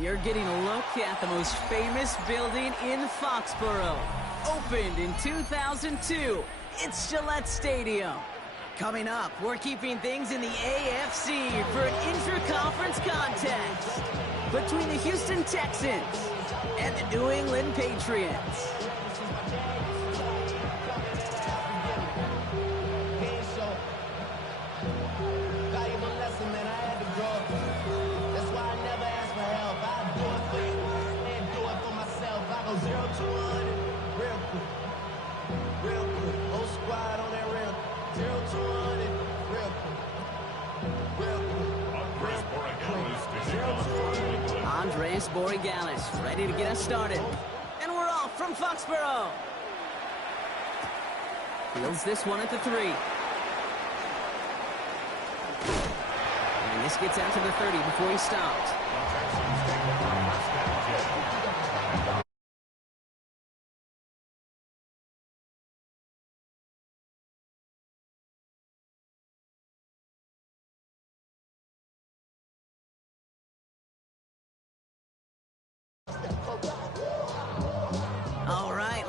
You're getting a look at the most famous building in Foxborough. Opened in 2002, it's Gillette Stadium. Coming up, we're keeping things in the AFC for an intra-conference contest between the Houston Texans and the New England Patriots. Ready to get us started. And we're off from Foxborough. Fields this one at the 3. And this gets out to the 30 before he stopped.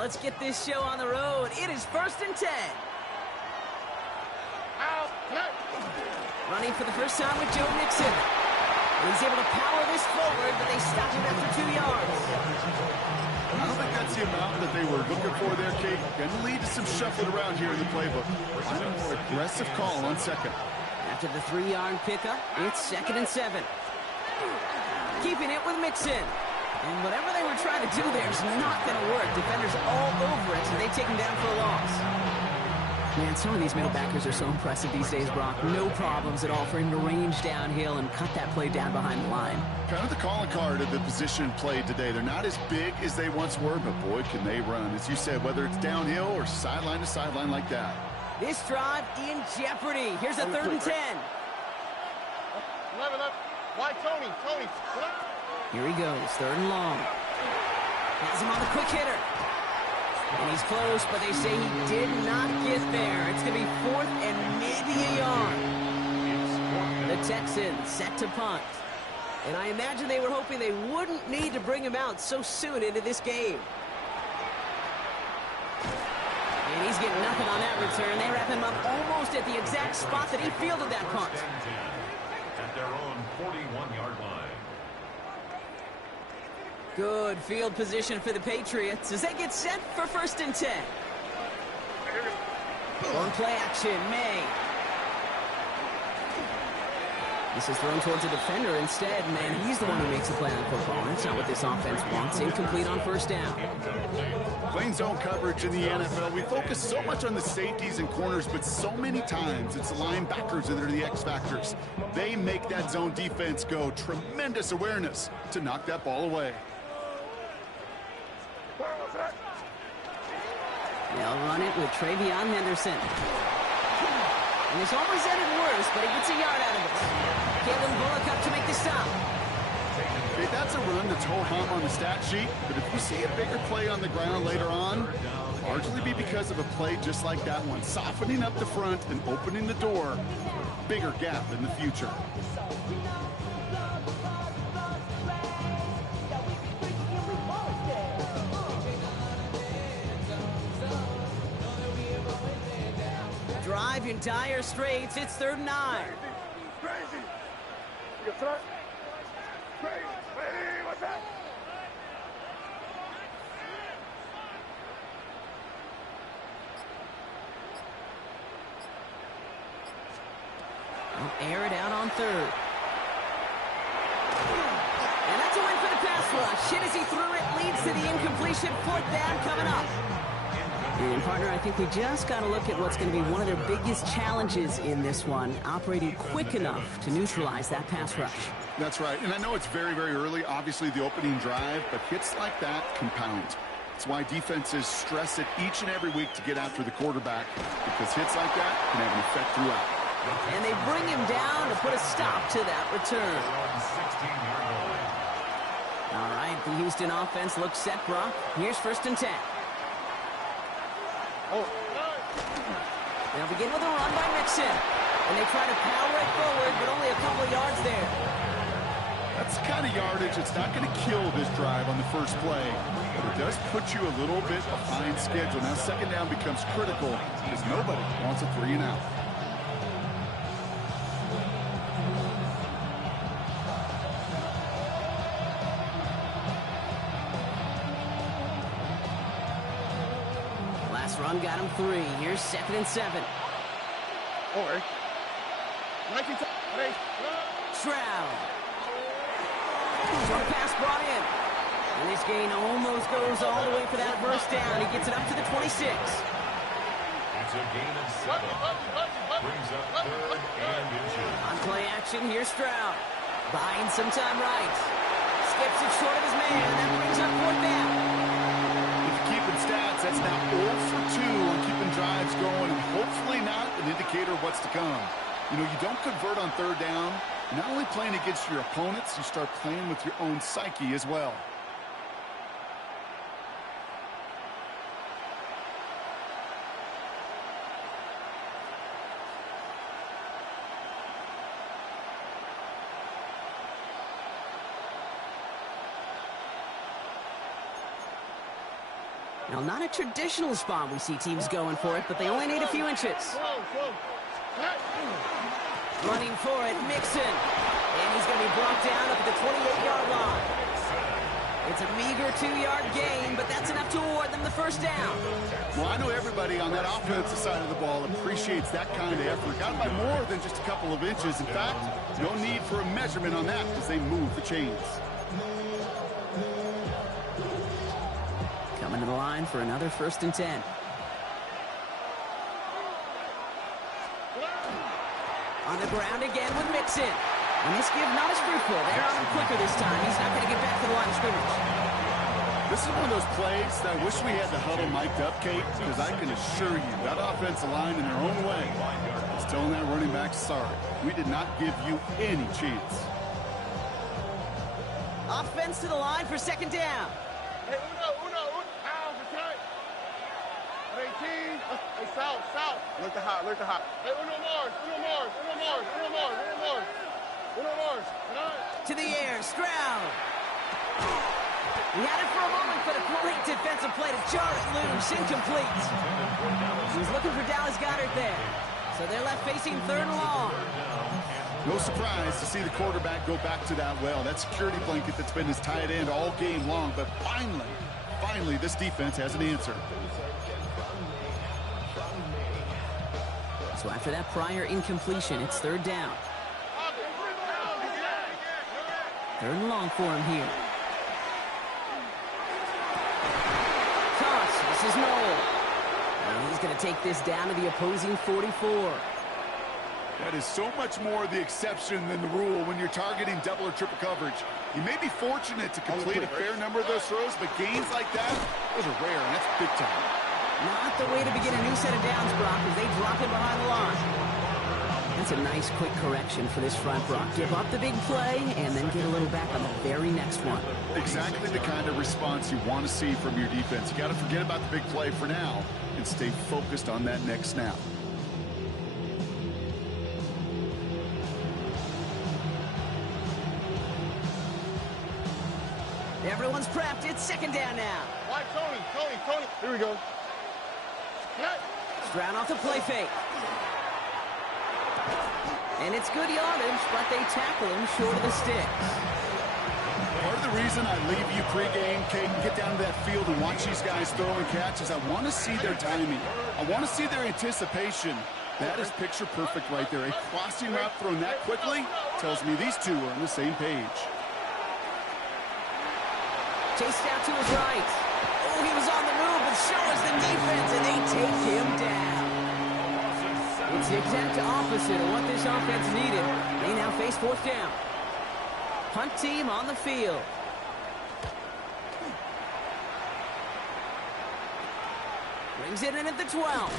Let's get this show on the road. It is 1st and 10. Running for the first time with Joe Mixon. He's able to power this forward, but they stopped him after 2 yards. I don't think that's the amount that they were looking for there, Kate. Going to lead to some shuffling around here in the playbook. Find a more aggressive call on second. After the 3-yard pickup, it's 2nd and 7. Keeping it with Mixon. And whatever they were trying to do there is not going to work. Defenders all over it, so they take him down for a loss. Man, some of these middle backers are so impressive these days, Brock. No problems at all for him to range downhill and cut that play down behind the line. Kind of the calling card of the position played today. They're not as big as they once were, but boy, can they run. As you said, whether it's downhill or sideline to sideline like that. This drive in jeopardy. Here's a 3rd and 10. 11. Why, Tony? Here he goes, 3rd and long. Has him on the quick hitter. And he's close, but they say he did not get there. It's going to be 4th and maybe a yard. The Texans set to punt. And I imagine they were hoping they wouldn't need to bring him out so soon into this game. And he's getting nothing on that return. They wrap him up almost at the exact spot that he fielded that punt. At their own 41-yard line. Good field position for the Patriots as they get set for 1st and 10. On play action, May. This is thrown towards a defender instead. Man, he's the one who makes the play on football. That's not what this offense wants. Incomplete on 1st down. Playing zone coverage in the NFL, we focus so much on the safeties and corners, but so many times it's the linebackers that are the X factors. They make that zone defense go. Tremendous awareness to knock that ball away. They'll run it with Travion Henderson. And this almost ended worse, but he gets a yard out of it. Kalen Bullock up to make the stop. Okay, that's a run that's ho-hum on the stat sheet, but if you see a bigger play on the ground later on, largely be because of a play just like that one, softening up the front and opening the door, bigger gap in the future. Drive in dire straits. It's 3rd and 9. Crazy. You throw. Crazy. Hey, what's that? They'll air it out on 3rd. And that's a win for the pass rush. Hit as he threw it, leads to the incompletion. 4th down coming up. And, partner, I think we just got to look at what's going to be one of their biggest challenges in this one, operating quick enough to neutralize that pass rush. That's right. And I know it's very, very early, obviously, the opening drive, but hits like that compound. It's why defenses stress it each and every week to get after the quarterback, because hits like that can have an effect throughout. And they bring him down to put a stop to that return. All right, the Houston offense looks set, Brock. Here's 1st and 10. They'll begin with a run by Mixon. And they try to power it forward, but only a couple of yards there. That's the kind of yardage that's not going to kill this drive on the first play, but it does put you a little bit behind schedule. Now second down becomes critical because nobody wants a 3 and out. Last run got him 3. Here's 2nd and 7. Okay. Stroud. Short pass brought in. And this gain almost goes all the way for that first down. He gets it up to the 26. It's a gain of 7. Brings up 3rd and inches. On play action, here's Stroud. Buying some time right. Skips it short of his man. That brings up 4th down. If you're keeping stats, that's now 0 for 2 on keeping drives going, and hopefully not an indicator of what's to come. You know, you don't convert on 3rd down. You're not only playing against your opponents, you start playing with your own psyche as well. Now, not a traditional spot we see teams going for it, but they only need a few inches. Running for it, Mixon. And he's going to be brought down up at the 28-yard line. It's a meager 2-yard gain, but that's enough to award them the first down. Well, I know everybody on that offensive side of the ball appreciates that kind of effort. Got by more than just a couple of inches. In fact, no need for a measurement on that as they move the chains. Coming to the line for another 1st and 10. On the ground again with Mixon. And this give not as fruitful. They're on him quicker this time. He's not going to get back to the line of scrimmage. This is one of those plays that I wish we had the huddle mic'd up, Kate, because I can assure you that offensive line in their own way is telling that running back, sorry, we did not give you any chance. Offense to the line for 2nd down. Hey, uno. Pounds, okay? 18. Hey, south. Look the hot. Hey, uno Mars. To the air, Stroud. He had it for a moment, but a great defensive play to jar it loose, incomplete. He was looking for Dallas Goedert there. So they're left facing 3rd and long. No surprise to see the quarterback go back to that well. That security blanket that's been his tight end all game long, but finally, this defense has an answer. So after that prior incompletion, it's 3rd down. 3rd and long for him here. Toss. This is Noel. And he's going to take this down to the opposing 44. That is so much more the exception than the rule when you're targeting double or triple coverage. You may be fortunate to complete a fair number of those throws, but gains like that, those are rare, and that's big time. Not the way to begin a new set of downs, Brock, as they drop it behind the line. That's a nice quick correction for this front, Brock. Give up the big play and then get a little back on the very next one. Exactly the kind of response you want to see from your defense. You got to forget about the big play for now and stay focused on that next snap. Everyone's prepped. It's 2nd down now. Why, Tony. Here we go. Stroud off the play fake. And it's good yardage, but they tackle him short of the sticks. Part of the reason I leave you pregame, Kate, and get down to that field and watch these guys throw and catch is I want to see their timing. I want to see their anticipation. That is picture perfect right there. A crossing route thrown that quickly tells me these two are on the same page. Chased out to his right. Oh, he was on the move, but so is the defense, and they take him down. It's the exact opposite of what this offense needed. They now face 4th down. Punt team on the field. Brings it in at the 12.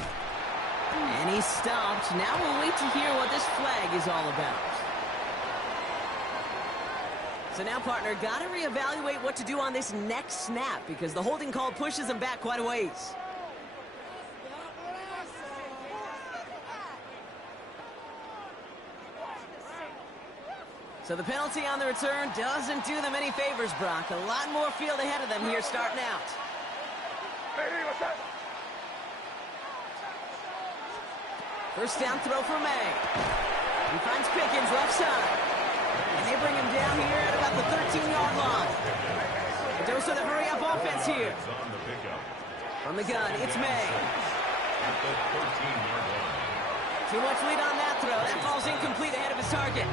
And he's stopped. Now we'll wait to hear what this flag is all about. So now, partner, got to reevaluate what to do on this next snap because the holding call pushes him back quite a ways. So the penalty on the return doesn't do them any favors, Brock. A lot more field ahead of them here starting out. First down throw for May. He finds Pickens left side. And they bring him down here at about the 13-yard line. A dose of the hurry-up offense here. From the gun, it's May. At the 13-yard line. Too much lead on that throw. That ball's incomplete ahead of his target.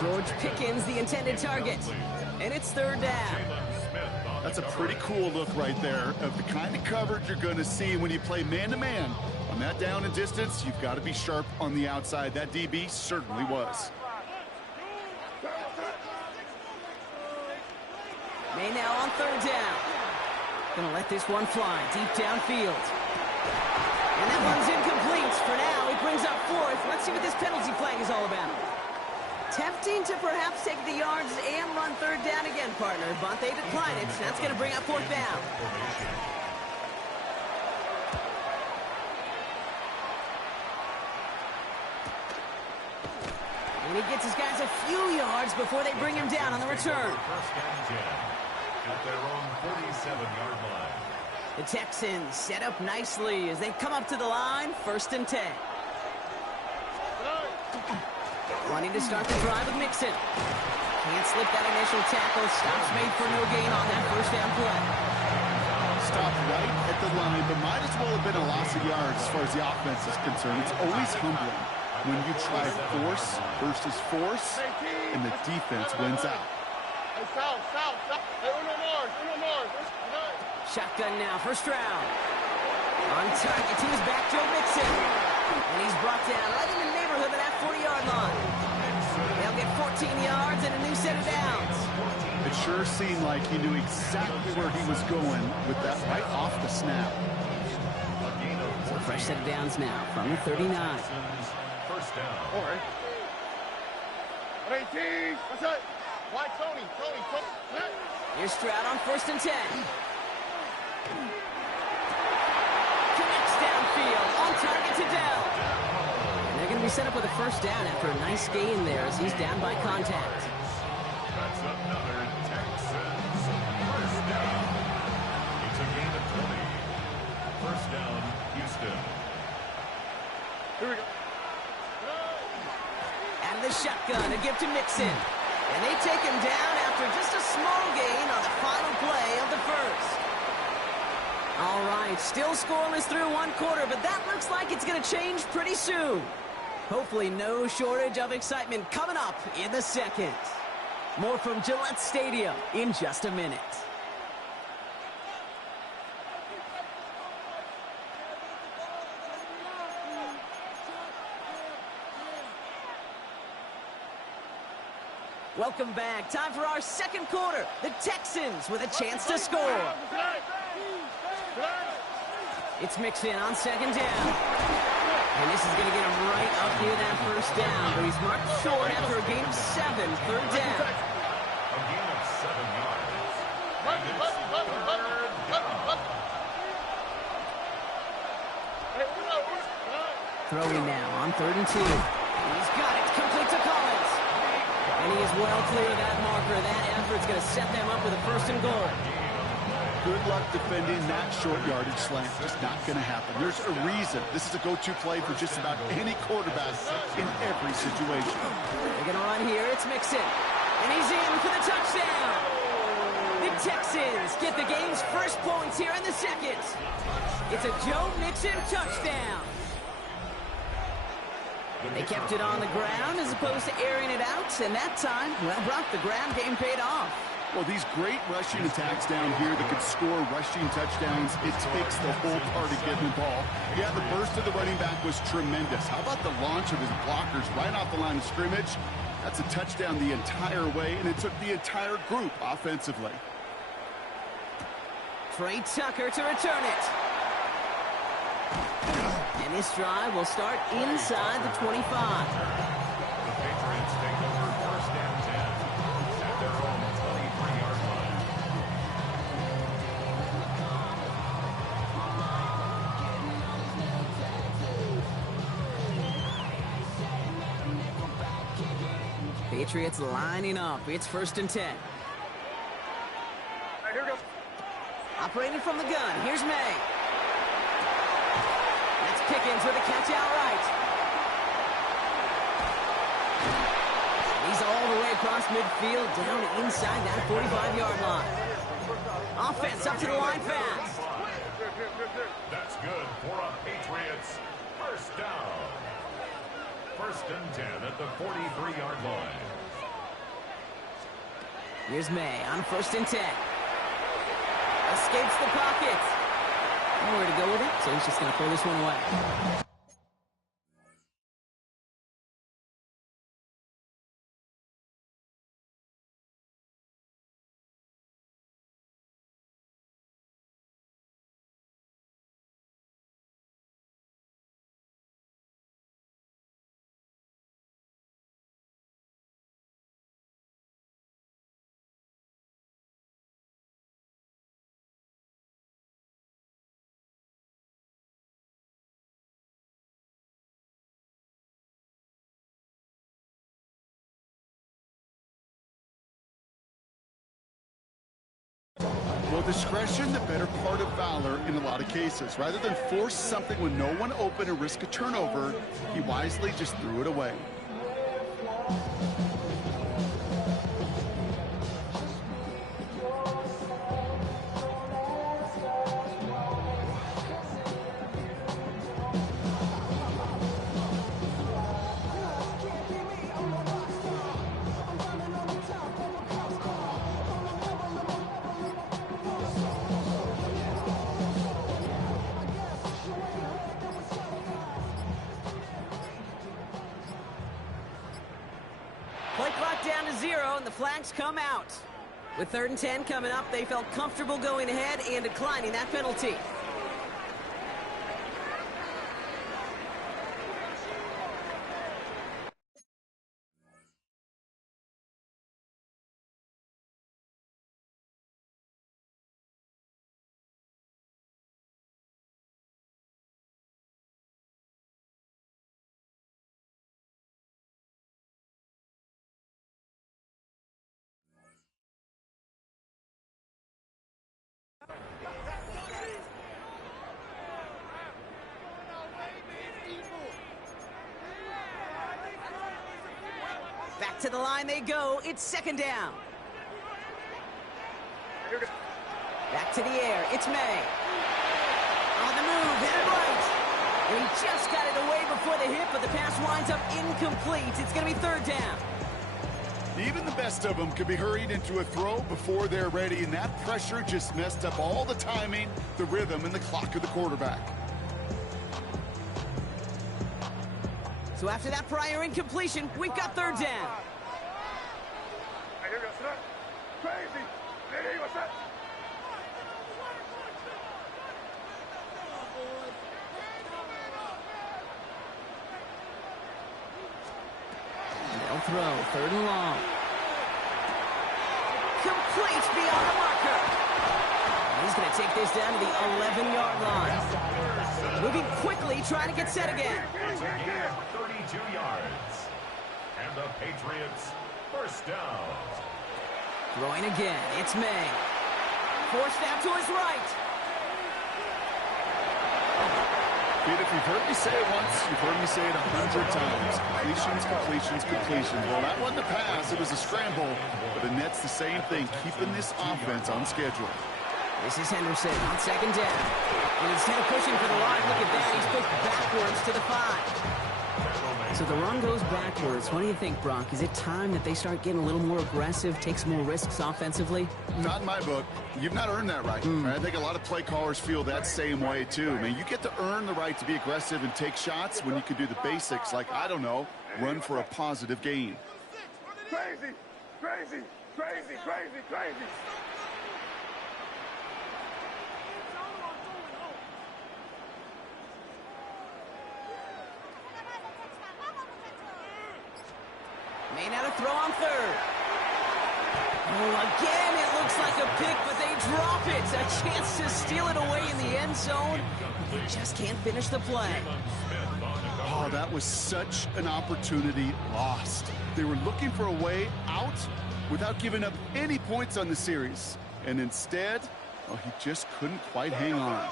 George Pickens, the intended target. And it's third down. That's a pretty cool look right there of the kind of coverage you're going to see when you play man-to-man. On that down and distance, you've got to be sharp on the outside. That DB certainly was. May now on third down. Gonna let this one fly deep downfield. And that one's incomplete. For now, it brings up fourth. Let's see what this penalty flag is all about. Tempting to perhaps take the yards and run third down again, partner, but they decline it. That's going to bring up fourth down. And he gets his guys a few yards before they bring him down on the return. First and 10 at their own 47-yard line. The Texans set up nicely as they come up to the line, first and 10. Wanting to start the drive with Mixon. Can't slip that initial tackle. Stops made for no gain on that first down play. Stopped right at the line, but might as well have been a loss of yards as far as the offense is concerned. It's always humbling when you try force versus force, and the defense wins out. Hey, south. Hey, uno more. Shotgun now, first round. On target to his back, Joe Mixon. And he's brought down right in the neighborhood of that 40-yard line. They'll get 14 yards and a new set of downs. It sure seemed like he knew exactly where he was going with that right off the snap. So a fresh set of downs now from the 39. First down. All right. 18. What's that? Why Tony? Here's Stroud on first and 10. Connects downfield, on target to Dell. And they're going to be set up with a first down after a nice gain there as he's down by contact. That's another Texans first down. It's a gain of 20. First down, Houston. Here we go. And the shotgun, a gift to Mixon. And they take him down after just a small gain on the final play of the first. All right, still scoreless through one quarter, but that looks like it's going to change pretty soon. Hopefully no shortage of excitement coming up in the second. More from Gillette Stadium in just a minute. Welcome back. Time for our second quarter. The Texans with a chance to score. It's Mixon on second down. And this is going to get him right up near that first down. But he's marked short after a gain of 7. Third down. A gain of 7 yards. Throwing now on third and 2. He's got it. Complete to Collins. And he is well clear of that marker. That effort's going to set them up with a first and goal. Good luck defending that short yardage slant. Just not going to happen. There's a reason. This is a go-to play for just about any quarterback in every situation. They're going to run here. It's Mixon. And he's in for the touchdown. The Texans get the game's first points here in the second. It's a Joe Mixon touchdown. They kept it on the ground as opposed to airing it out. And that time, well, Brock, the ground game paid off. Well, these great rushing attacks down here that could score rushing touchdowns, it takes the whole party getting the ball. Yeah, the burst of the running back was tremendous. How about the launch of his blockers right off the line of scrimmage? That's a touchdown the entire way, and it took the entire group offensively. Trey Tucker to return it. And this drive will start inside the 25. The Patriots take over first and 10 at their own 23-yard line. Patriots lining up. It's 1st and 10. Hey, here we go. Operating from the gun. Here's May. That's Pickens with a catch outright. He's all the way across midfield, down inside that 45-yard line. Offense up to the line fast. That's good for a Patriots first down. 1st and 10 at the 43-yard line. Here's May on 1st and 10. Escapes the pocket. Nowhere to go with it, so he's just going to throw this one away. Well, discretion, the better part of valor in a lot of cases. Rather than force something when no one open and risk a turnover, he wisely just threw it away. Play clock down to 0, and the flags come out. With 3rd and 10 coming up, they felt comfortable going ahead and declining that penalty. Back to the line they go. It's 2nd down. Back to the air. It's May. On the move. Hit it right. And he just got it away before the hit, but the pass winds up incomplete. It's going to be 3rd down. Even the best of them could be hurried into a throw before they're ready, and that pressure just messed up all the timing, the rhythm, and the clock of the quarterback. So after that prior incompletion, we've got 3rd down. Hey, here we go. Sit up. Crazy. Hey, what's that? They'll throw. 3rd and long. Complete beyond the marker. He's going to take this down to the 11-yard line. Moving quickly, trying to get set again. It's a gain of 32 yards. And the Patriots first down. Throwing again. It's May. Forced out to his right. Kid, if you've heard me say it once, you've heard me say it 100 times. Completions, completions, completions. Well, that wasn't a pass. It was a scramble. But the net's the same thing, keeping this offense on schedule. This is Henderson on 2nd down. And instead of pushing for the line, look at that. He's pushed backwards to the 5. So the run goes backwards. What do you think, Brock? Is it time that they start getting a little more aggressive, take some more risks offensively? Not in my book. You've not earned that right. I think a lot of play callers feel that same way, too. I mean, you get to earn the right to be aggressive and take shots when you can do the basics, like, I don't know, run for a positive gain. Crazy. Crazy. Crazy. Crazy. Crazy. May not have throw on 3rd. Oh, again, it looks like a pick, but they drop it. A chance to steal it away in the end zone. They just can't finish the play. Oh, that was such an opportunity lost. They were looking for a way out without giving up any points on the series. And instead, well, he just couldn't quite hang on.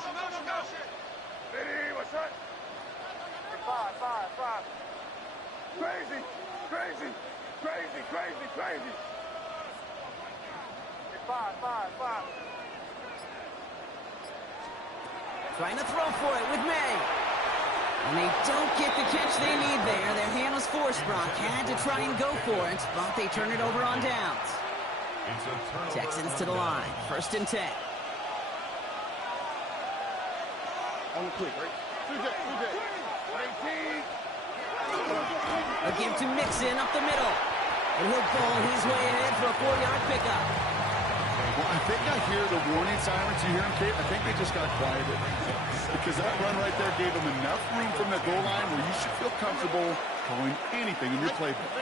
Crazy, crazy, crazy, crazy, crazy. Five. Trying to throw for it with May. And they don't get the catch they need there. Their hand was forced. Brock had to try and go for it, but they turn it over on downs. Texans to the line. 1st and 10. On the quick, right? 18. A give to Mixon up the middle. And he'll bowl his way ahead for a 4-yard pickup. Well, I think I hear the warning sirens. You hear them, Kate? I think they just got quieted. Because that run right there gave them enough room from the goal line where you should feel comfortable calling anything in your playbook.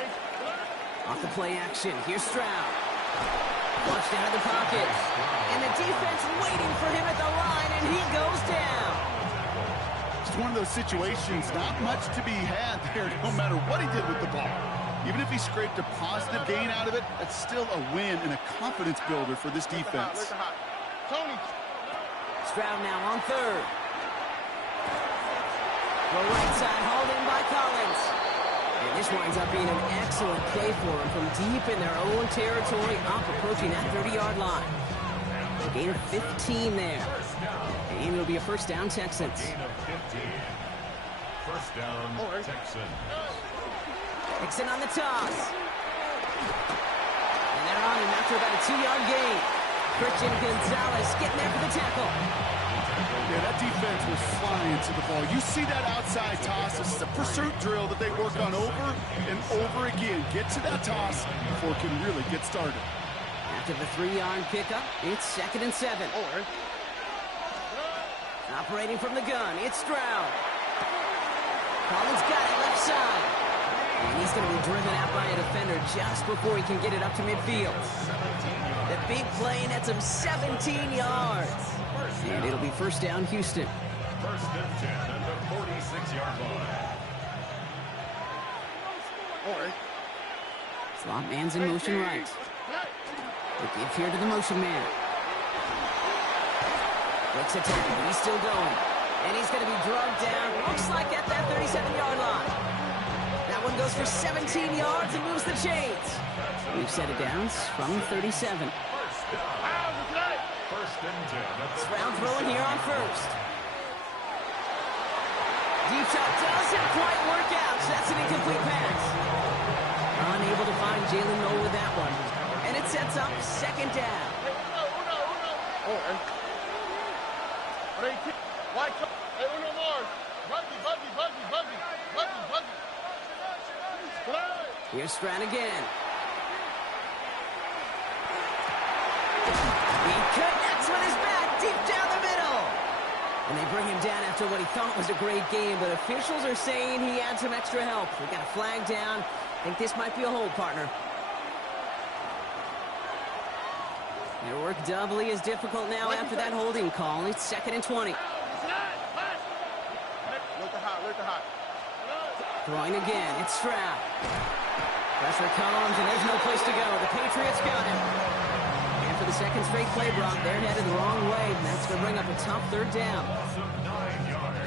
Off the play action. Here's Stroud. Flushed out of the pocket. And the defense waiting for him at the line, and he goes down. It's one of those situations, not much to be had there, no matter what he did with the ball. Even if he scraped a positive gain out of it, that's still a win and a confidence builder for this defense. Tony. Stroud now on 3rd. The right side hauled in by Collins. And this winds up being an excellent play for them from deep in their own territory, up approaching that 30-yard line. A gain of 15 there. And it'll be a 1st down, Texans. Gain of 15. 1st down, Texans. Mixon on the toss. And they're on him after about a 2-yard gain. Christian Gonzalez getting there for the tackle. Yeah, that defense was flying to the ball. You see that outside toss. This is a pursuit drill that they work on over and over again. Get to that toss before it can really get started. After the 3-yard pickup, it's 2nd and 7. Operating from the gun, it's Stroud. Collins got it left side. And he's going to be driven out by a defender just before he can get it up to midfield. The big play nets him 17 yards. And it'll be 1st down, Houston. 1st and 10 at the 46-yard line. Slot man's in motion right. The give here to the motion man. Breaks a tackle. He's still going. And he's going to be drugged down. Looks like at that 37-yard line. That one goes for 17 yards and moves the chains. We've set it down from 37. 1st and 10. Stroud throwing here on 1st. Deep shot doesn't quite work out. So that's an incomplete pass. Unable to find Jalen Noel with that one. And it sets up 2nd down. Here's Stroud again. He connects with his back deep down the middle. And they bring him down after what he thought was a great game, but officials are saying he had some extra help. We got a flag down. I think this might be a hold, partner. Their work doubly is difficult now after that holding call. It's 2nd and 20. Throwing again, it's Stroud. Pressure comes, and there's no place to go. The Patriots got him. And for the 2nd straight play, Brock, they're headed the wrong way. And that's going to bring up a tough 3rd down.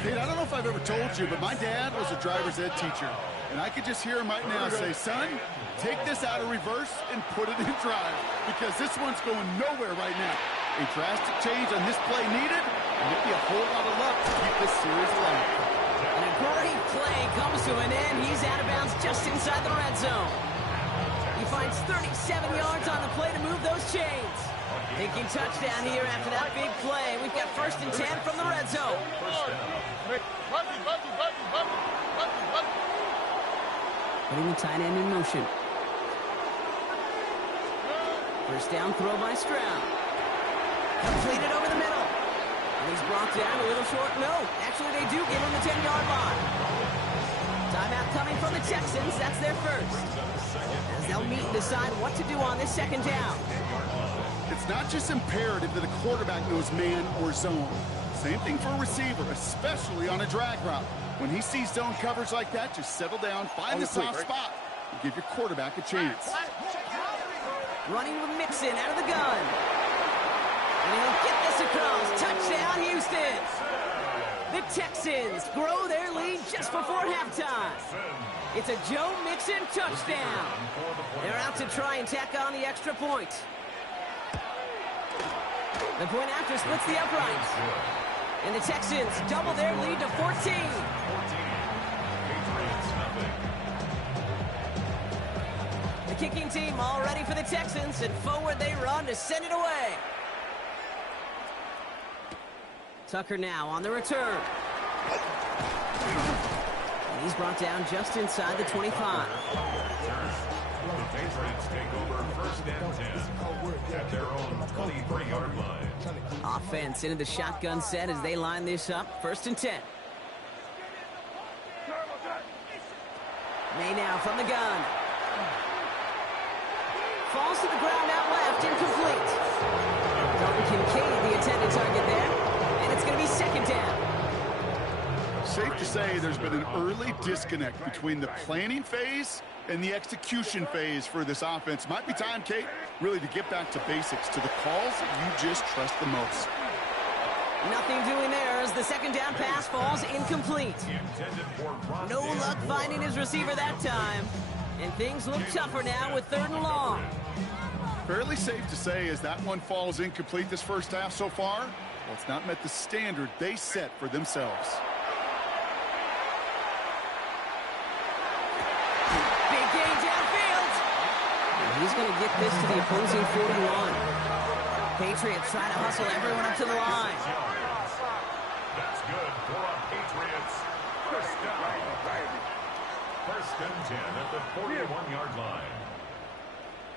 Kate, I don't know if I've ever told you, but my dad was a driver's ed teacher. And I could just hear him right now say, son, take this out of reverse and put it in drive. Because this one's going nowhere right now. A drastic change on this play needed, and maybe a whole lot of luck to keep this series alive. And a great play comes to an end. He's out of bounds just inside the red zone. He finds 37 yards on the play to move those chains. Taking touchdown here after that big play. We've got 1st and 10 from the red zone. Putting the tight end in motion. 1st down throw by Stroud. Completed over the middle. And he's brought down a little short. No, actually they do give him the 10-yard line. Timeout coming from the Texans. That's their 1st. As they'll meet and decide what to do on this 2nd down. It's not just imperative that a quarterback knows man or zone. Same thing for a receiver, especially on a drag route. When he sees zone coverage like that, just settle down, find the soft spot, and give your quarterback a chance. Running with Mixon out of the gun. And he'll get this across. Touchdown, Houston. The Texans grow their lead just before halftime. It's a Joe Mixon touchdown. They're out to try and tack on the extra point. The point after splits the uprights. And the Texans double their lead to 14. The kicking team all ready for the Texans, and forward they run to send it away. Tucker now on the return. And he's brought down just inside the 25. The Patriots take over first and 10 at their own 23-yard line. Offense into the shotgun set as they line this up. First and 10. May now from the gun. Falls to the ground out left, incomplete. Dalton Kincaid, the intended target there. And it's going to be second down. Safe to say there's been an early disconnect between the planning phase and the execution phase for this offense. Might be time, Kate, really to get back to basics, to the calls that you just trust the most. Nothing doing there as the second down pass falls incomplete. No luck finding his receiver that time. And things look tougher now with third and long. Fairly safe to say as that one falls incomplete this first half so far, well, it's not met the standard they set for themselves. Big gain downfield. And he's going to get this to the opposing 41. Patriots trying to hustle everyone up to the line. That's good for our Patriots. First down. First and 10 at the 41-yard line.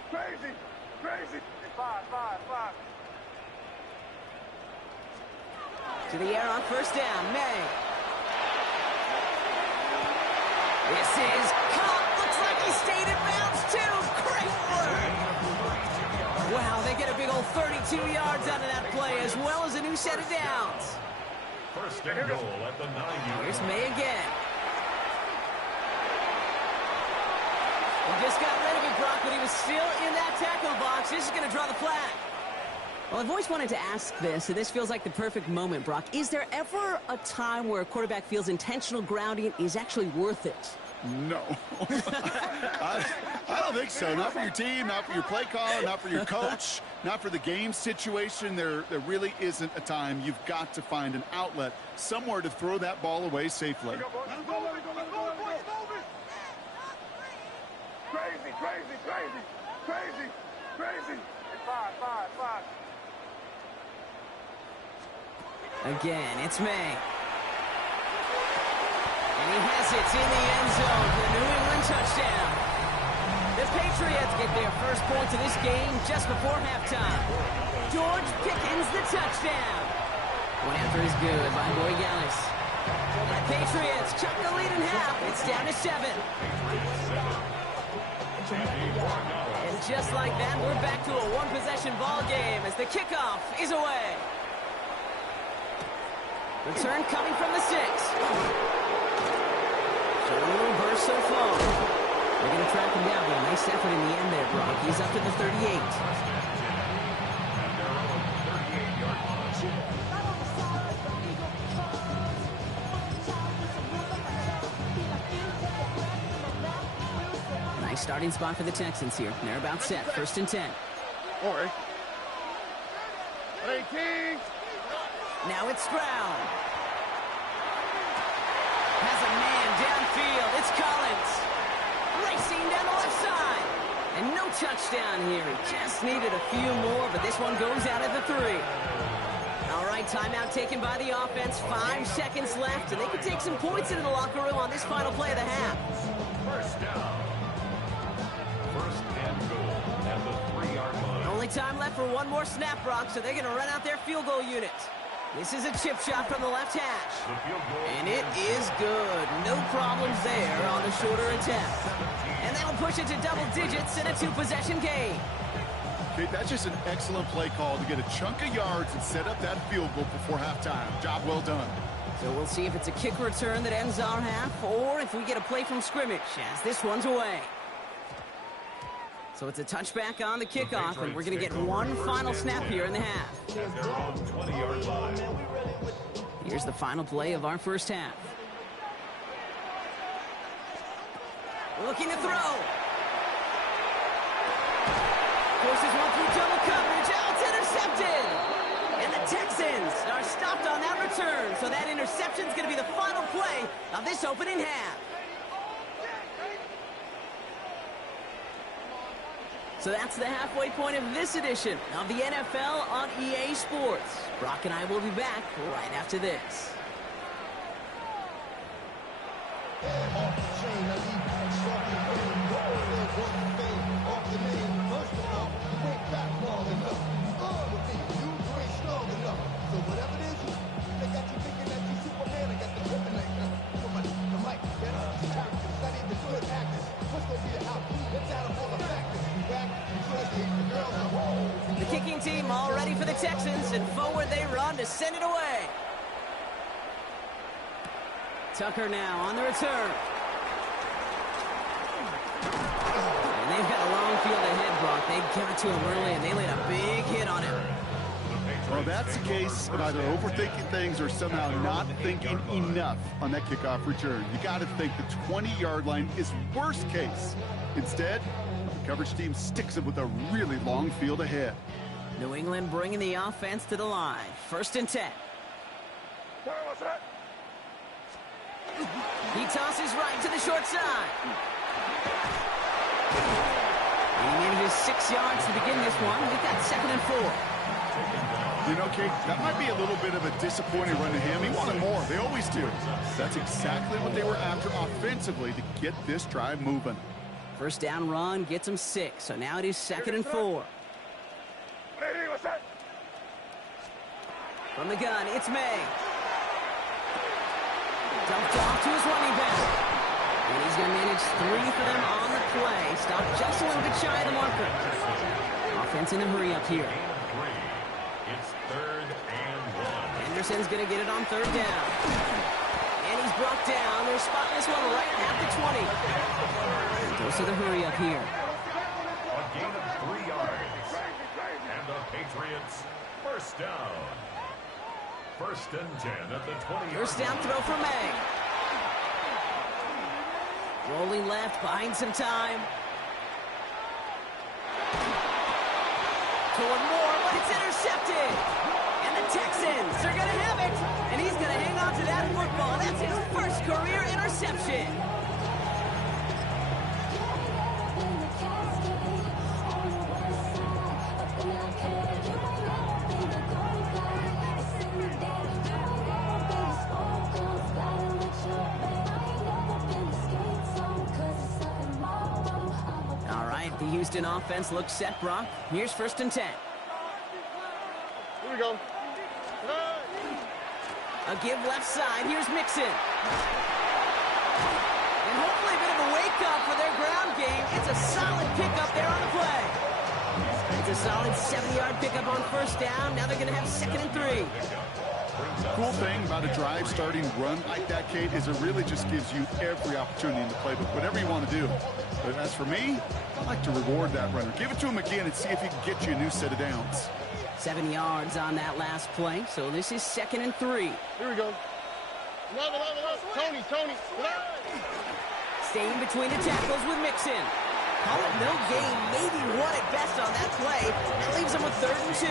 Crazy. 5. To the air on first down, May. This is caught. Looks like he stayed in bounds too. Great work. Wow, they get a big old 32 yards out of that play as well as a new set of downs. First and goal at the 9-yard Here's line. May again. He just got rid of it, Brock, but he was still in that tackle box. This is going to draw the flag. Well, I've always wanted to ask this, and this feels like the perfect moment, Brock. Is there ever a time where a quarterback feels intentional grounding is actually worth it? No. I don't think so. Not for your team, not for your play caller, not for your coach, not for the game situation. There really isn't a time. You've got to find an outlet, somewhere to throw that ball away safely. Crazy. 5. Again, it's May. And he has it in the end zone for the New England touchdown. The Patriots get their first points of this game just before halftime. George Pickens, the touchdown. One after is good by Boy Gallis. And the Patriots cut the lead in half. It's down to 7. And just like that, we're back to a one-possession ball game as the kickoff is away. Return coming from the 6. So a little burst so far. They're going to track him down, but a nice effort in the end there, Brock. He's up to the 38. Nice starting spot for the Texans here. They're about set. First and 10. All right. Hey, King. Now it's Stroud. Has a man downfield. It's Collins. Racing down the left side. And no touchdown here. He just needed a few more, but this one goes out at the 3. All right, timeout taken by the offense. 5 seconds left, and they can take some points into the locker room on this final play of the half. First down. First and goal at the 3-yard line. Only time left for one more snap, Brock, so they're going to run out their field goal unit. This is a chip shot from the left hash. And it is good. No problems there on the shorter attempt. And that'll push it to double digits in a 2-possession game. Okay, that's just an excellent play call to get a chunk of yards and set up that field goal before halftime. Job well done. So we'll see if it's a kick return that ends our half or if we get a play from scrimmage as this one's away. So it's a touchback on the kickoff, and we're going to get one final snap here in the half. At their own 20-yard line. Here's the final play of our first half. Looking to throw. Forces one through double coverage. Oh, it's intercepted. And the Texans are stopped on that return. So that interception is going to be the final play of this opening half. So that's the halfway point of this edition of the NFL on EA Sports. Brock and I will be back right after this. The kicking team all ready for the Texans, and forward they run to send it away. Tucker now on the return. And they've got a long field ahead, Brock. They got to him early, and they laid a big hit on him. Well, that's the case of either overthinking things or somehow not thinking enough on that kickoff return. You got to think the 20-yard line is worst case. Instead, the coverage team sticks it with a really long field ahead. New England bringing the offense to the line. 1st and 10. He tosses right to the short side. And he manages 6 yards to begin this one. We've got 2nd and 4. You know, Kate, that might be a little bit of a disappointing run to him. He wanted more. They always do. That's exactly what they were after offensively to get this drive moving. First down run gets him 6. So now it is 2nd and 4. From the gun, it's May. Dumped off to his running back. And he's going to manage 3 for them on the play. Stopped just a little bit shy of the marker. Offense in a hurry up here. It's 3rd and 1. Henderson's going to get it on 3rd down. And he's brought down. They're spotting this one right at the 20. Goes to the hurry up here. A gain of 3 yards. And the Patriots, 1st down. 1st and 10 at the 20. First down throw for May. Rolling left, buying some time. Toward Moore, but it's intercepted. And the Texans are going to have it. And he's going to hang on to that football. That's his first career interception. The Houston offense looks set, Brock. Here's 1st and 10. Here we go. A give left side. Here's Mixon. And hopefully a bit of a wake-up for their ground game. It's a solid pickup there on the play. It's a solid 70-yard pickup on 1st down. Now they're going to have 2nd and 3. Cool thing about a drive starting run like that, Kate, is it really just gives you every opportunity in the playbook, whatever you want to do. But as for me, I like to reward that runner. Give it to him again and see if he can get you a new set of downs. 7 yards on that last play, so this is 2nd and 3. Here we go. Tony. Staying between the tackles with Mixon. Call it no gain, maybe one at best on that play. That leaves him with 3rd and 2.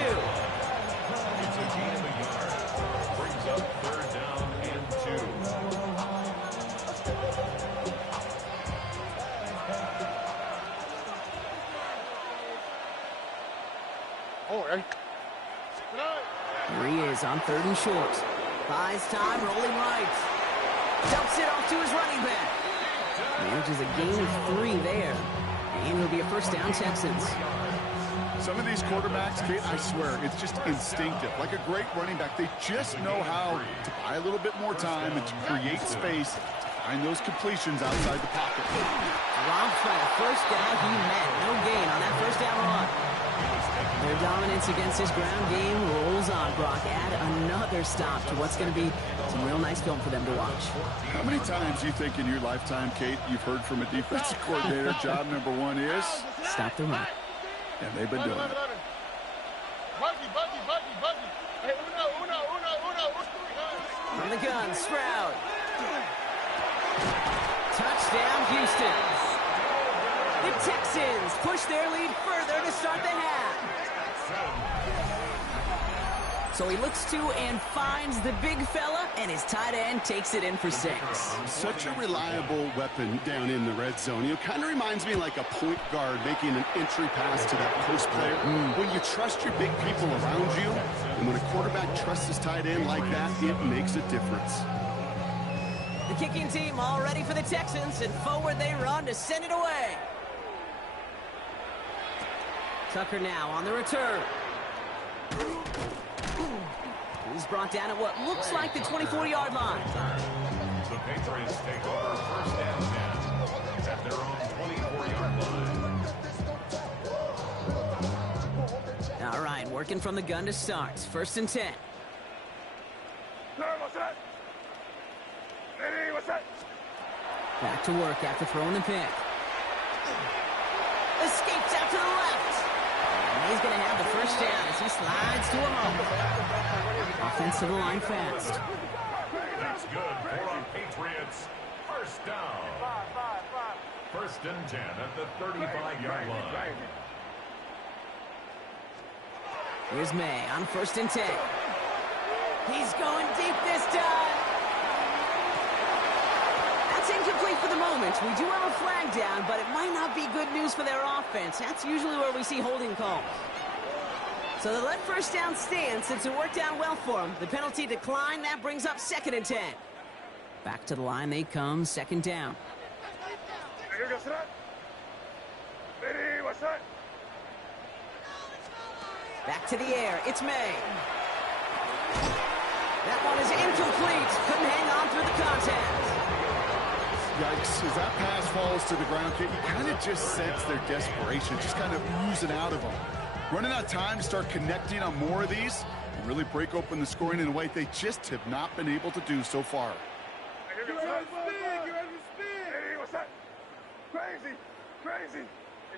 It's a gain of a yard. Brings up 3rd down and 2. Oh, right. Here he is on 3rd and short. Buys time, rolling right. Dumps it off to his running back. Manages a gain of 3 there. And it'll be a 1st down Texans. Some of these quarterbacks, Kate, I swear, it's just instinctive. Like a great running back, they just know how to buy a little bit more time and to create space to Find those completions outside the pocket. Dropped by a first down. He met no gain on that first down run. Their dominance against his ground game rolls on. Brock, add another stop to what's going to be some real nice film for them to watch. How many times do you think in your lifetime, Kate, you've heard from a defensive coordinator, job number one is? Stop the run. And they've been doing it. From the gun, Stroud. Touchdown, Houston. The Texans push their lead further to start the half. So he looks to and finds the big fella, and his tight end takes it in for 6. Such a reliable weapon down in the red zone. It kind of reminds me like a point guard making an entry pass to that post player. When you trust your big people around you, and when a quarterback trusts his tight end like that, it makes a difference. The kicking team all ready for the Texans, and forward they run to send it away. Tucker now on the return. He's brought down at what looks like the 24-yard line. The Patriots take over first and 10 at their own 24-yard line. All right, working from the gun to start. First and 10. Back to work after throwing the pick. Escapes out to the left. And he's going to have the first down as he slides to a hole. Offense to the line fast. That's good for our Patriots. First down. First and 10 at the 35-yard line. Here's May on first and 10. He's going deep this time. That's incomplete for the moment. We do have a flag down, but it might not be good news for their offense. That's usually where we see holding calls. So they let first down stand since it worked out well for them. The penalty declined. That brings up second and 10. Back to the line they come, second down. Back to the air. It's May. That one is incomplete. Couldn't hang on through the contact. Yikes, as that pass falls to the ground, Kate, you kind of just sense their desperation, just kind of oozing out of them. Running out of time to start connecting on more of these and really break open the scoring in a way they just have not been able to do so far. Crazy.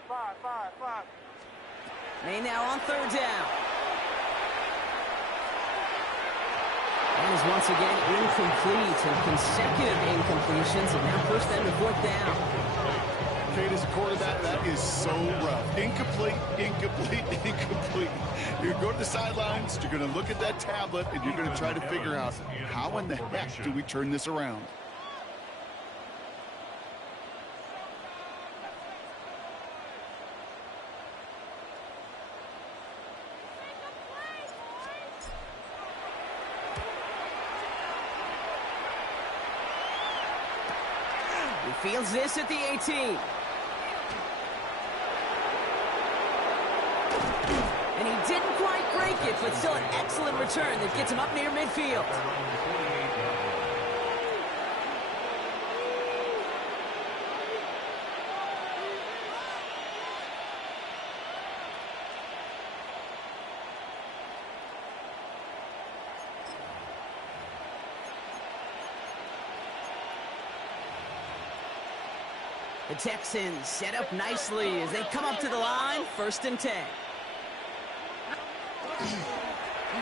Five. May now on third down. And is once again incomplete and consecutive incompletions and now push them to fourth down. Kate, as a quarterback, that is so rough. Incomplete. You're going to the sidelines, you're going to look at that tablet, and you're going to try to figure out how in the heck do we turn this around? He fields this at the 18. And he didn't quite break it, but still an excellent return that gets him up near midfield. The Texans set up nicely as they come up to the line, first and 10.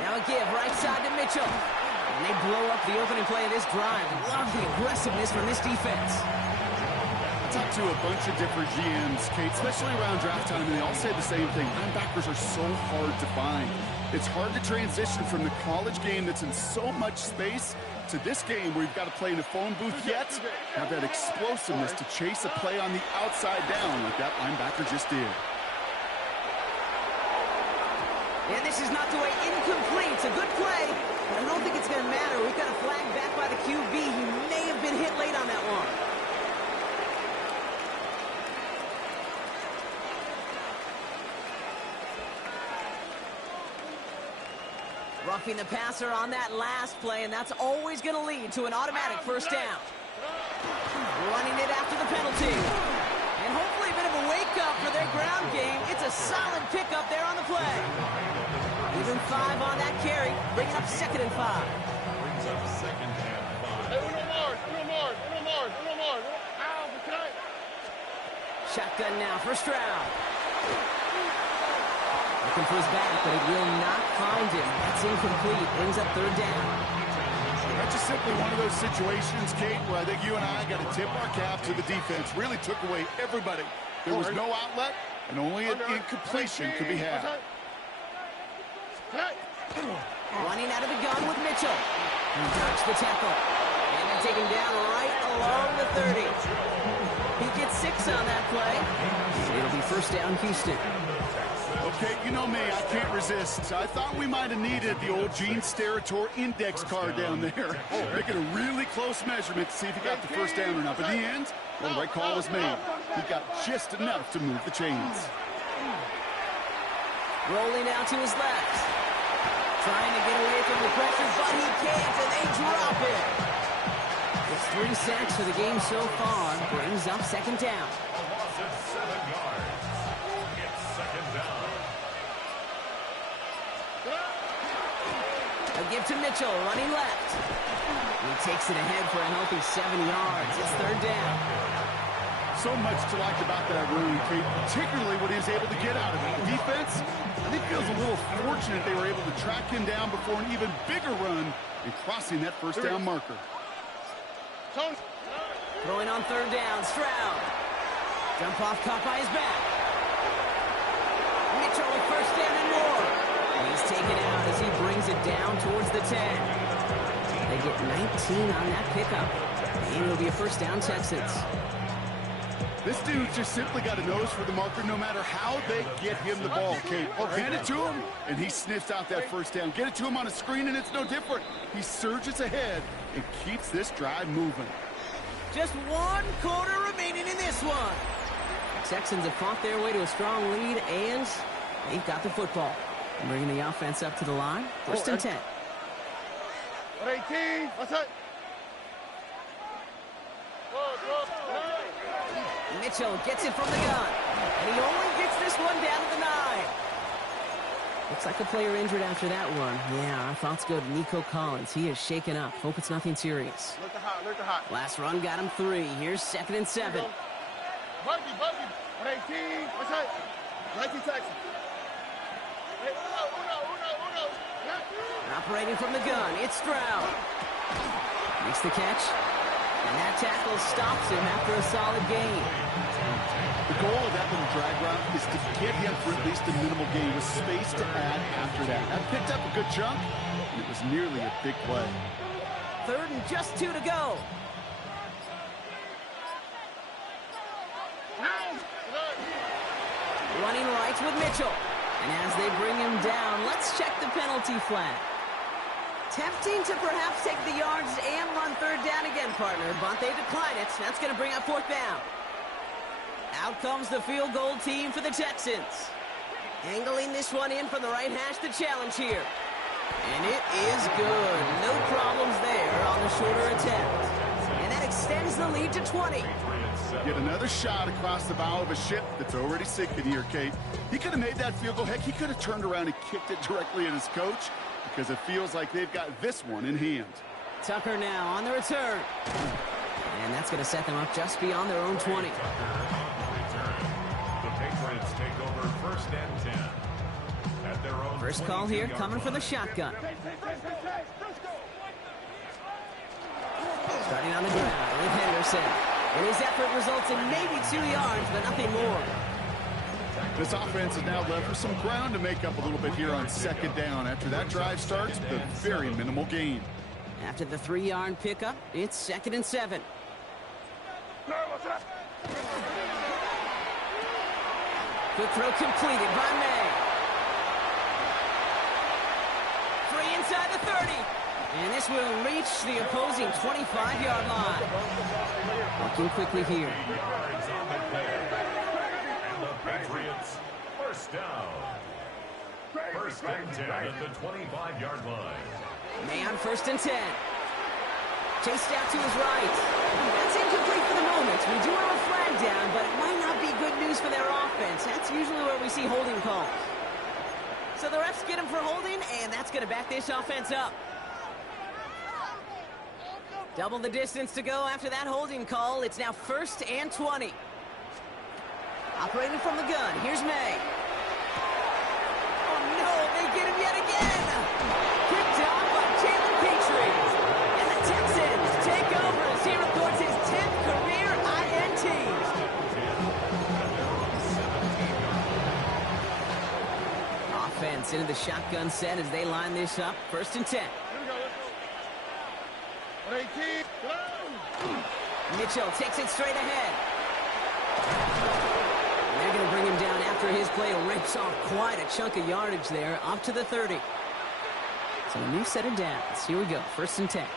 Now a give right side to Mitchell. And they blow up the opening play of this drive. Love the aggressiveness from this defense. I talked to a bunch of different GMs, Kate, especially around draft time, and they all say the same thing. Linebackers are so hard to find. It's hard to transition from the college game that's in so much space to this game where you've got to play in a phone booth yet have that explosiveness to chase a play on the outside down like that linebacker just did. And this is knocked away incomplete. It's a good play, but I don't think it's going to matter. We've got a flag back by the QB. He may have been hit late on that one. Roughing the passer on that last play, and that's always going to lead to an automatic first down. Running it after the penalty. And hopefully a bit of a wake-up for their ground game. It's a solid pickup there on the play. Even 5 on that carry, bringing up 2nd and 5. Brings up 2nd and 5. Hey, uno more. Ow, okay. Shotgun now for Stroud. Looking for his back, but it will not find him. That's incomplete. Brings up 3rd down. That's just simply one of those situations, Kate, where I think you and I got to tip our cap to the defense. Really took away everybody. There was no outlet, and only an incompletion could be had. Running out of the gun with Mitchell. He dodged the tackle. And they take him down right along the 30. He gets 6 on that play. It'll be 1st down, Houston. Okay, you know me, I can't resist. I thought we might have needed the old Gene Steratore index card down there. Making a really close measurement to see if he got the 1st down or not. But in the end, well, the right call was made. He got just enough to move the chains. Rolling out to his left. Trying to get away from the pressure, but he can't, and they drop it. It's 3 sacks for the game so far. Brings up 2nd down. A loss of 7 yards. It's 2nd down. A give to Mitchell, running left. He takes it ahead for a healthy 7 yards. It's 3rd down. So much to like about that run, Kate, particularly what he was able to get out of it. The defense, I think, feels a little fortunate they were able to track him down before an even bigger run and crossing that 1st down marker. Throwing on 3rd down, Stroud. Jump off caught by his back. Mitchell with 1st down and more. He's taken out as he brings it down towards the 10. They get 19 on that pickup. And it'll be a 1st down, Texans. This dude just simply got a nose for the marker no matter how they get him the ball, Kate. Hand it to him, and he sniffs out that 1st down. Get it to him on a screen, and it's no different. He surges ahead and keeps this drive moving. Just 1 quarter remaining in this one. Texans have fought their way to a strong lead, and they've got the football. Bringing the offense up to the line. 1st and 10. 18. What's that? Mitchell gets it from the gun. And he only gets this one down to the 9. Looks like a player injured after that one. Yeah, our thoughts go to Nico Collins. He is shaken up. Hope it's nothing serious. Look the hot. Last run got him 3. Here's 2nd and 7. Buggy. 18. What's that? 19 Texans. Hey, uno. Operating from the gun, it's Stroud. Makes the catch. And that tackle stops him after a solid gain. The goal of that little drag route is to get him for at least a minimal gain with space to add after that. That picked up a good chunk, and it was nearly a big play. 3rd and just 2 to go. Running right with Mitchell. And as they bring him down, let's check the penalty flag. Tempting to perhaps take the yards and run 3rd down again, partner, but they decline it. That's going to bring up 4th down. Out comes the field goal team for the Texans. Angling this one in from the right hash to challenge here. And it is good. No problems there on the shorter attempt. And that extends the lead to 20. Get another shot across the bow of a ship that's already sinking here, Kate. He could have made that field goal. Heck, he could have turned around and kicked it directly at his coach because it feels like they've got this one in hand. Tucker now on the return. And that's going to set them up just beyond their own 20. The Patriots take over 1st and 10. At their own First call here coming for the shotgun. Starting on the ground with Henderson. And his effort results in maybe 2 yards, but nothing more. This offense is now left with some ground to make up a little bit here on 2nd down. After that drive starts, the very minimal gain. After the 3-yard pickup, it's 2nd and 7. Quick throw completed by May. 3 inside the 30. And this will reach the opposing 25-yard line. Working quickly here. And the Patriots, 1st down. 1st and 10 at the 25-yard line. May on 1st and 10. Chased out to his right. That's incomplete for the moment. We do have a flag down, but it might not be good news for their offense. That's usually where we see holding calls. So the refs get him for holding, and that's going to back this offense up. Double the distance to go after that holding call. It's now 1st and 20. Operating from the gun, here's May. Oh no, they get him yet again! Picked off by Jalen Petrie. And the Texans take over as he records his 10th career INT. Offense into the shotgun set as they line this up. 1st and 10. Mitchell takes it straight ahead. They're going to bring him down after his play rips off quite a chunk of yardage there, up to the 30. So a new set of downs. Here we go, 1st and 10.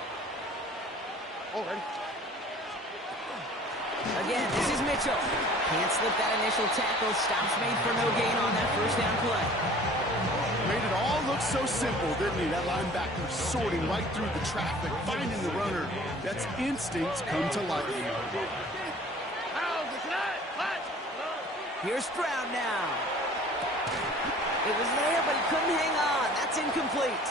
Already. Again, this is Mitchell. Can't slip that initial tackle. Stops made for no gain on that 1st down play. Made it all look so simple, didn't he? That linebacker sorting right through the traffic, finding the runner. That's instincts come to life. Here's Stroud now. It was there, but he couldn't hang on. That's incomplete.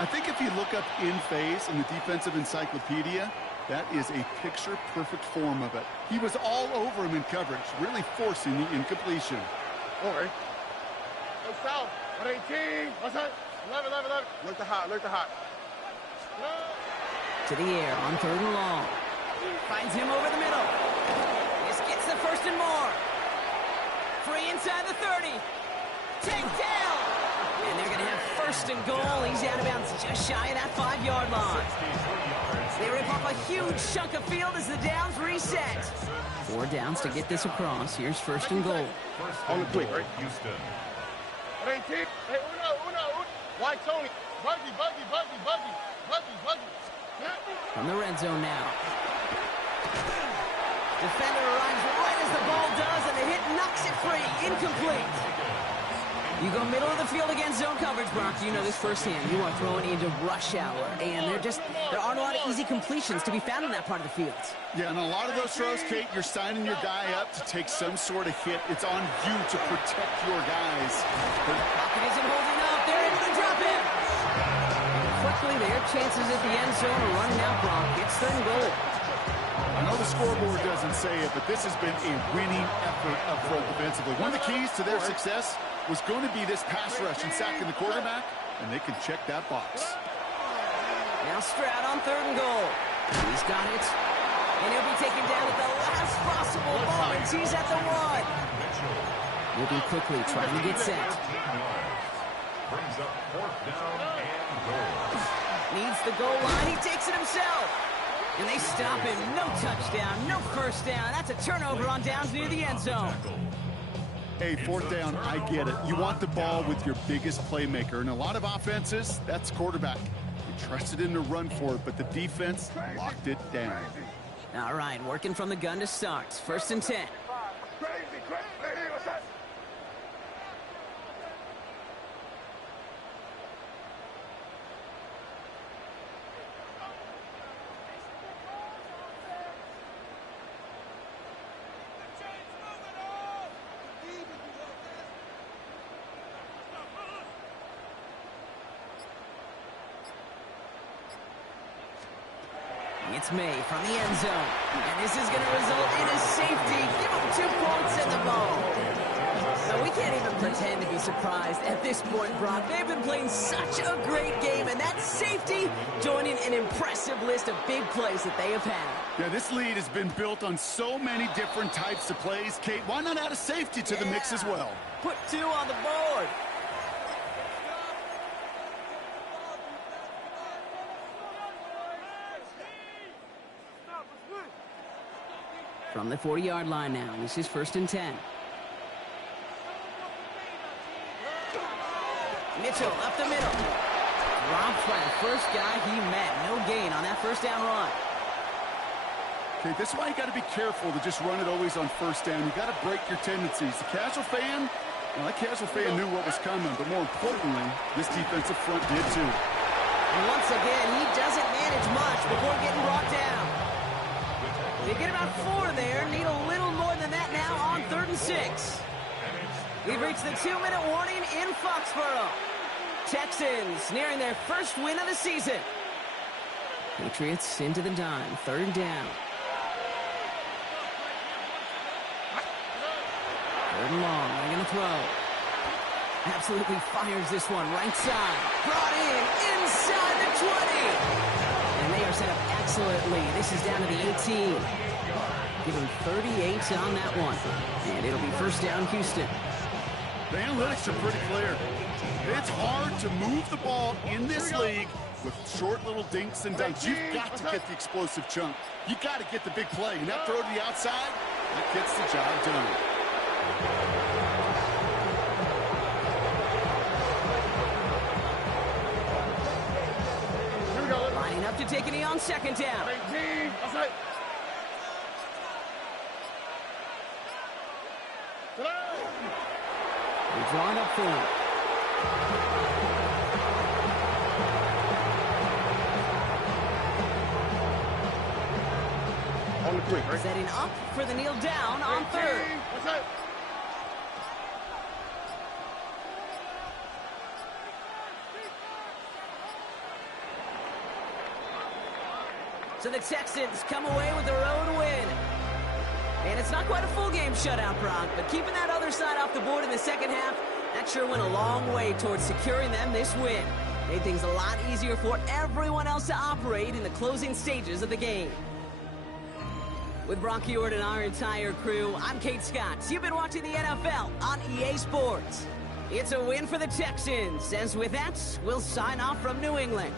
I think if you look up in phase in the defensive encyclopedia, that is a picture-perfect form of it. He was all over him in coverage, really forcing the incompletion. All right. Go south. 118. What's that? 11. Look the hot. To the air on 3rd and long. Finds him over the middle. This gets the 1st and more. Free inside the 30. Take down. And they're going to have 1st and goal. He's out of bounds just shy of that 5-yard line. They rip off a huge chunk of field as the downs reset. 4 downs to get this across. Here's 1st and goal. On the quick, right? Houston. 18. Hey, uno. White Tony. Buggy. From the red zone now. Defender arrives right as the ball does, and the hit knocks it free. Incomplete. You go middle of the field against zone coverage, Brock. You know this firsthand. You are throwing into rush hour, and there aren't a lot of easy completions to be found in that part of the field. Yeah, and a lot of those throws, Kate, you're signing your guy up to take some sort of hit. It's on you to protect your guys. Pocket isn't holding up. They're able to drop it. And quickly, their chances at the end zone are running out, Brock. It's 3rd and goal. I know the scoreboard doesn't say it, but this has been a winning effort up front defensively. One of the keys to their success was going to be this pass rush and sacking the quarterback, and they can check that box. Now Stroud on 3rd and goal. He's got it. And he'll be taken down at the last possible moment. He's at the 1. Moving quickly, trying to get set. Brings up 4th down and goal. Needs the goal line. He takes it himself. And they stop him. No touchdown, no 1st down. That's a turnover on downs near the end zone. Hey, 4th down, I get it. You want the ball with your biggest playmaker. And a lot of offenses, that's quarterback. You trusted him to run for it, but the defense locked it down. All right, working from the gun to start. 1st and 10. Crazy. What's that? It's May from the end zone. And this is going to result in a safety. Give him 2 points in the ball. So we can't even pretend to be surprised at this point, Brock. They've been playing such a great game, and that safety joining an impressive list of big plays that they have had. Yeah, this lead has been built on so many different types of plays. Kate, why not add a safety to the mix as well? Put 2 on the board. From the 40-yard line now. This is 1st and 10. Mitchell up the middle. Dropped by the first guy he met. No gain on that 1st down run. Okay, this is why you got to be careful to just run it always on 1st down. You got to break your tendencies. The casual fan, well, that casual fan knew what was coming, but more importantly, this defensive front did too. And once again, he doesn't manage much before getting brought down. They get about 4 there. Need a little more than that now on 3rd and 6. We've reached the 2-minute warning in Foxborough. Texans nearing their first win of the season. Patriots into the dime. 3rd down. 3rd and long. They're going to throw. Absolutely fires this one right side. Brought in inside the 20. And they are set up excellently. This is down to the 18. Give him 38 on that one. And it'll be 1st down Houston. The analytics are pretty clear. It's hard to move the ball in this league with short little dinks and dunks. You've got to get the explosive chunk. You got to get the big play. And that throw to the outside, that gets the job done. Here we go. Lining up to take a knee on 2nd down. 18. Outside. They're drawing up for him. On the quick, right? Setting up for the kneel down on 3rd. Outside. So the Texans come away with the road win. And it's not quite a full game shutout, Brock, but keeping that other side off the board in the 2nd half, that sure went a long way towards securing them this win. Made things a lot easier for everyone else to operate in the closing stages of the game. With Brock Ewart and our entire crew, I'm Kate Scott. You've been watching the NFL on EA Sports. It's a win for the Texans, as with that, we'll sign off from New England.